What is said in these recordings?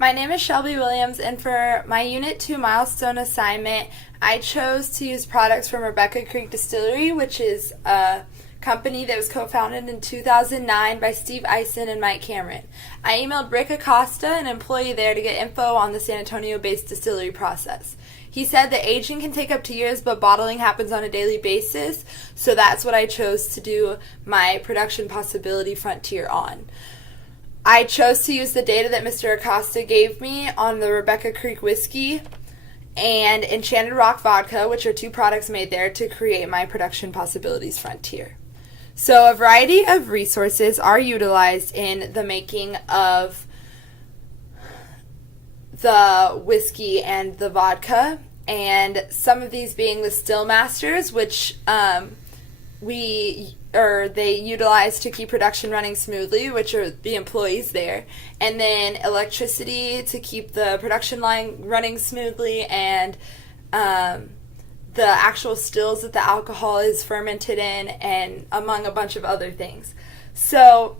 My name is Shelby Williams, and for my Unit 2 Milestone assignment, I chose to use products from Rebecca Creek Distillery, which is a company that was co-founded in 2009 by Steve Eisen and Mike Cameron. I emailed Rick Acosta, an employee there, to get info on the San Antonio-based distillery process. He said that aging can take up to years, but bottling happens on a daily basis, so that's what I chose to do my production possibility frontier on. I chose to use the data that Mr. Acosta gave me on the Rebecca Creek whiskey and Enchanted Vodka, which are two products made there, to create my production possibilities frontier. So a variety of resources are utilized in the making of the whiskey and the vodka, and some of these being the still masters, which they utilize to keep production running smoothly, which are the employees there, and then electricity to keep the production line running smoothly, and the actual stills that the alcohol is fermented in, and among a bunch of other things. So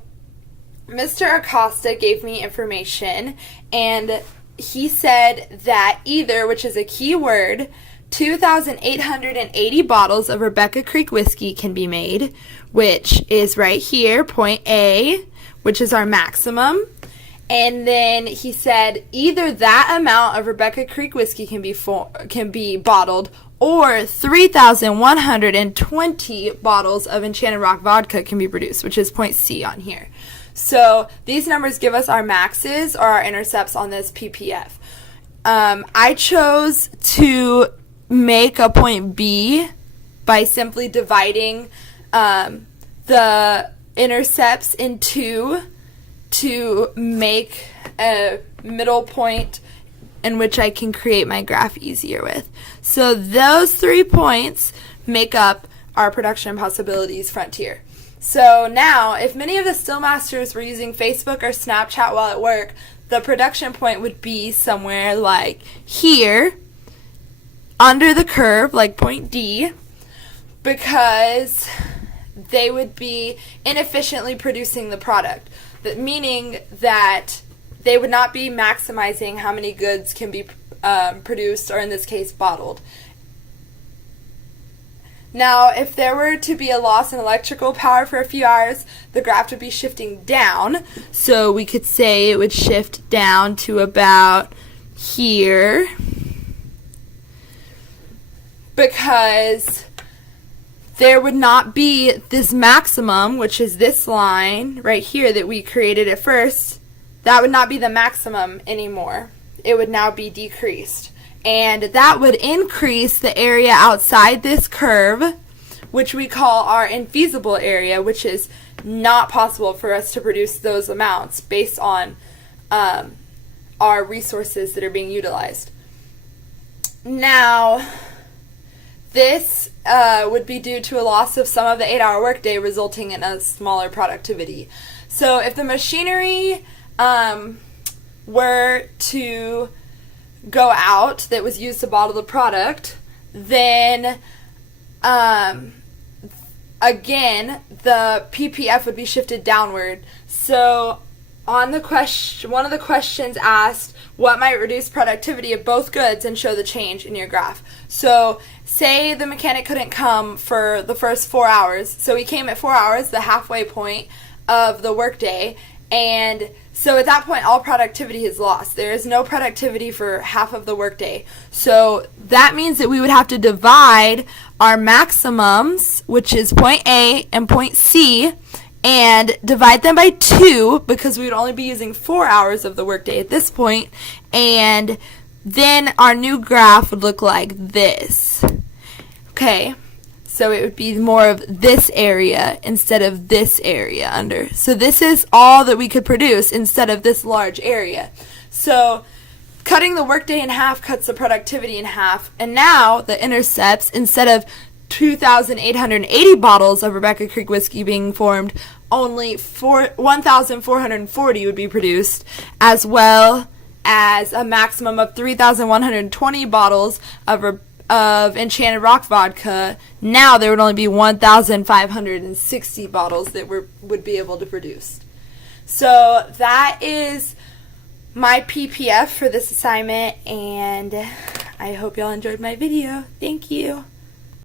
Mr. Acosta gave me information, and he said that either, which is a key word, 2,880 bottles of Rebecca Creek whiskey can be made, which is right here, point A, which is our maximum. And then he said either that amount of Rebecca Creek whiskey can be bottled, or 3,120 bottles of Enchanted Vodka can be produced, which is point C on here. So these numbers give us our maxes or our intercepts on this PPF. I chose to make a point B by simply dividing the intercepts in two to make a middle point in which I can create my graph easier with. So those 3 points make up our production possibilities frontier. So now, if many of the still masters were using Facebook or Snapchat while at work, the production point would be somewhere like here, under the curve, like point D, because they would be inefficiently producing the product, meaning that they would not be maximizing how many goods can be produced, or in this case, bottled. Now, if there were to be a loss in electrical power for a few hours, the graph would be shifting down. So we could say it would shift down to about here, because there would not be this maximum, which is this line right here that we created at first. That would not be the maximum anymore. It would now be decreased. And that would increase the area outside this curve, which we call our infeasible area, which is not possible for us to produce those amounts based on our resources that are being utilized. Now, this would be due to a loss of some of the 8-hour workday, resulting in a smaller productivity. So if the machinery were to go out that was used to bottle the product, then again the PPF would be shifted downward. So on the one of the questions asked what might reduce productivity of both goods and show the change in your graph. So say the mechanic couldn't come for the first 4 hours, so he came at 4 hours, the halfway point of the workday, and so at that point, all productivity is lost. There is no productivity for half of the workday. So that means that we would have to divide our maximums, which is point A and point C, and divide them by 2, because we would only be using 4 hours of the workday at this point. And then our new graph would look like this. Okay. So it would be more of this area instead of this area under. So this is all that we could produce instead of this large area. So cutting the workday in half cuts the productivity in half. And now the intercepts, instead of 2,880 bottles of Rebecca Creek whiskey being formed, only 1,440 would be produced, as well as a maximum of 3,120 bottles of Enchanted Vodka. Now there would only be 1,560 bottles that would be able to produce. So that is my PPF for this assignment, and I hope y'all enjoyed my video. Thank you.